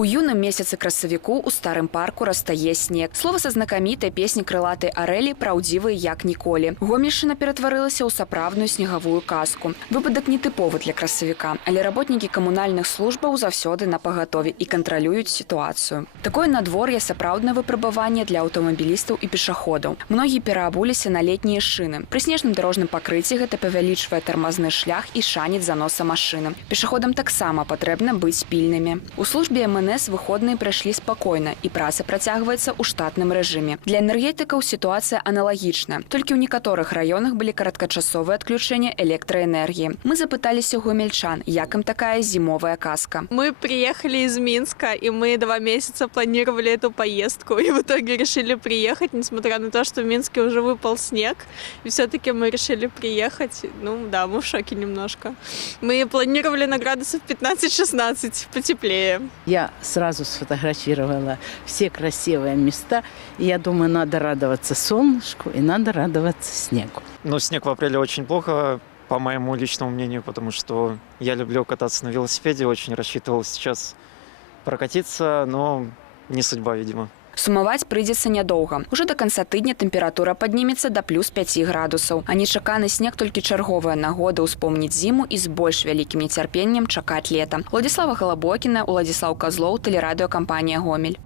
У юным месяцы красавіку ў старым парку растае снег. Слова са знакамітай песні крылатай Арэлі праўдзівыя як ніколі. Гомельшчына ператварылася ў сапраўдную снегавую казку. Выпадак нетыповы для красавіка, але работнікі камунальных службаў заўсёды напагатове і кантралююць сітуацыю. Такое надвор'е сапраўднае выпрабаванне для аўтамабілістаў і пешаходаў. Многія пераабуліся на летнія шыны. Пры снежным дарожным пакрыцці гэта павялічвае тармазны шлях і шанец заноса машыны. Пешаходам таксама патрэбна быць пільнымі. У службе МНС выходныя прайшлі спакойна і праца працягваецца ў штатным рэжыме. Для энергетыкаў сітуацыя аналагічная. Толькі ў некаторых раёнах былі кароткачасовыя адключэнні электраэнергіі. Мы запыталіся гомельчан, як ім такая зимовая казка. Мы приехали из Минска, и мы 2 месяца планировали эту поездку, и в итоге решили приехать, несмотря на то, что в Минске уже выпал снег. И все-таки мы решили приехать. Ну да, мы в шоке немножко. Мы планировали на градусов 15-16, потеплее. Я сразу сфотографировала все красивые места. И я думаю, надо радоваться солнышку и надо радоваться снегу. Но снег в апреле очень плохо, по моему личному мнению, потому что я люблю кататься на велосипеде, очень рассчитывал сейчас прокатиться, но не судьба, видимо. Сумаваць прыйдзецца нядоўга. Ужо да канца тыдня тэмпература паднімецца да плюс 5 градусаў. А нечаканы снег толькі чарговая нагода ўспомніць зіму і з больш вялікім нецярпеннем чакаць лета. Уладзіслава Галабокіна, Уладзіслаў Казлоў, тэлерадыёкампанія «Гомель».